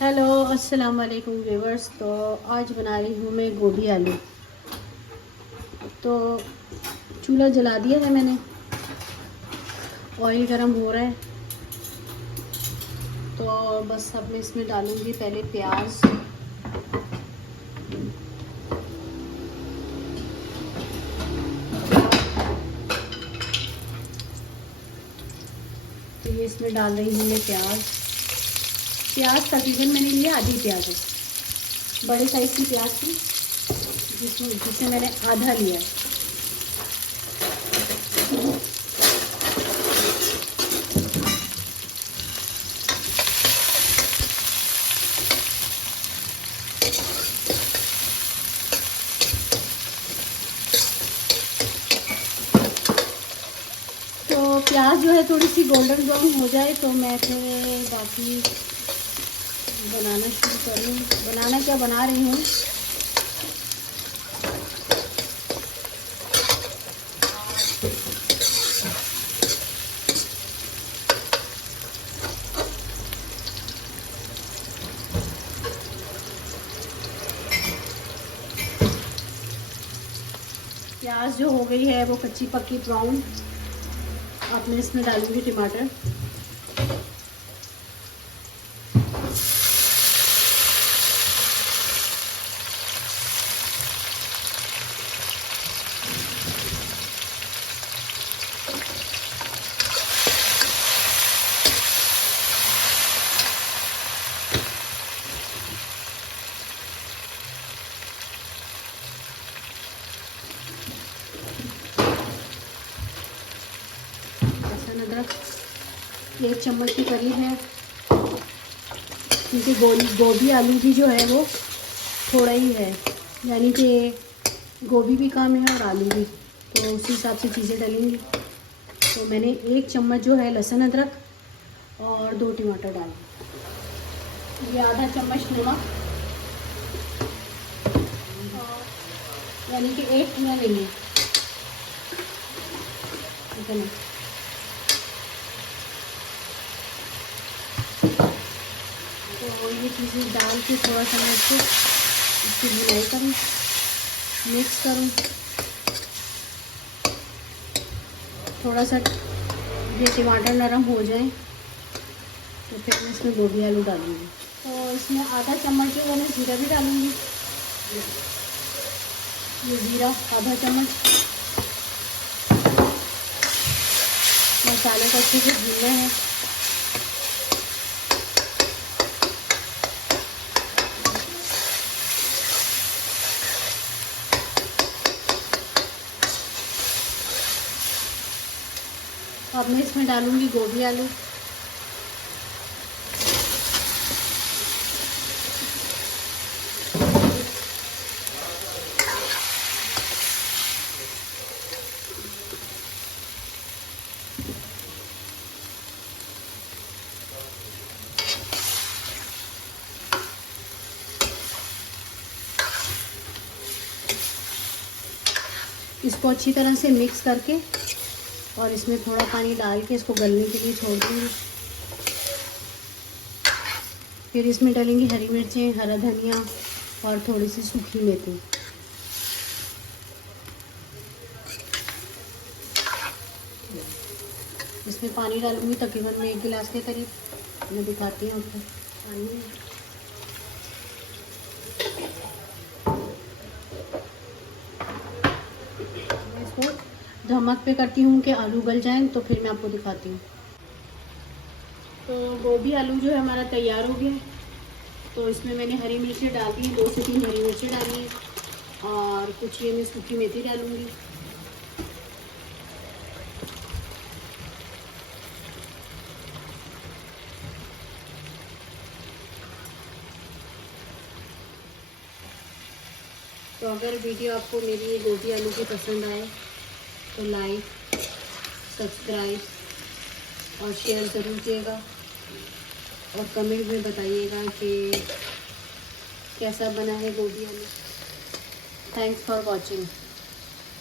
Hello अस्सलाम वालेकुम viewers. तो आज बना रही हूँ मैं गोभी आलू। तो चूल्हा जला दिया है मैंने, ऑयल गरम हो रहा है। तो बस अब मैं इसमें डालूँगी पहले प्याज, तो ये इसमें डाल रही हूँ मैं प्याज तकरीबन मैंने लिया आधी प्याज है, बड़े साइज़ की प्याज थी जिसे मैंने आधा लिया। तो प्याज जो है थोड़ी सी गोल्डन ब्राउन हो जाए तो मैं फिर बाकी बनाना शुरू करूँ। बनाना क्या बना रही हूँ। प्याज जो हो गई है वो कच्ची पक्की ब्राउन। अब मैं इसमें डालूंगी टमाटर। अदरक 1 चम्मच के करीब है, क्योंकि गोभी आलू की जो है वो थोड़ा ही है, यानी कि गोभी भी कम है और आलू भी, तो उसी हिसाब से चीज़ें डलेंगी। तो मैंने 1 चम्मच जो है लहसुन अदरक और 2 टमाटर डाले। ये आधा चम्मच नमक, यानी कि 1 पूरा लेंगे इतना। तो ये चीज़ें डाल के थोड़ा सा मैं इसकी भुनाई करूँ, मिक्स करूँ। थोड़ा सा ये टमाटर नरम हो जाए तो फिर मैं इसमें गोभी आलू डालूँगी। तो इसमें आधा चम्मच जो है मैं जीरा भी डालूँगी। ये जीरा आधा चम्मच। मसाले को अच्छे से भूनना है। अब मैं इसमें डालूँगी गोभी आलू। इसको अच्छी तरह से मिक्स करके और इसमें थोड़ा पानी डाल के इसको गलने के लिए छोड़ दूँगी। फिर इसमें डालेंगे हरी मिर्चें, हरा धनिया और थोड़ी सी सूखी मेथी। इसमें पानी डालूँगी तकरीबन मैं 1 गिलास के करीब। मैं दिखाती हूँ आपको पानी। ढमक पे करती हूँ कि आलू गल जाएं, तो फिर मैं आपको दिखाती हूँ। तो गोभी आलू जो है हमारा तैयार हो गया। तो इसमें मैंने हरी मिर्ची डाल दी, 2 से 3 हरी मिर्ची डाली है और कुछ ये मैं सूखी मेथी डालूँगी। तो अगर वीडियो आपको मेरी गोभी आलू की पसंद आए तो लाइक, सब्सक्राइब और शेयर ज़रूर कीजिएगा और कमेंट में बताइएगा कि कैसा बना है गोभी आलू। Thanks for watching.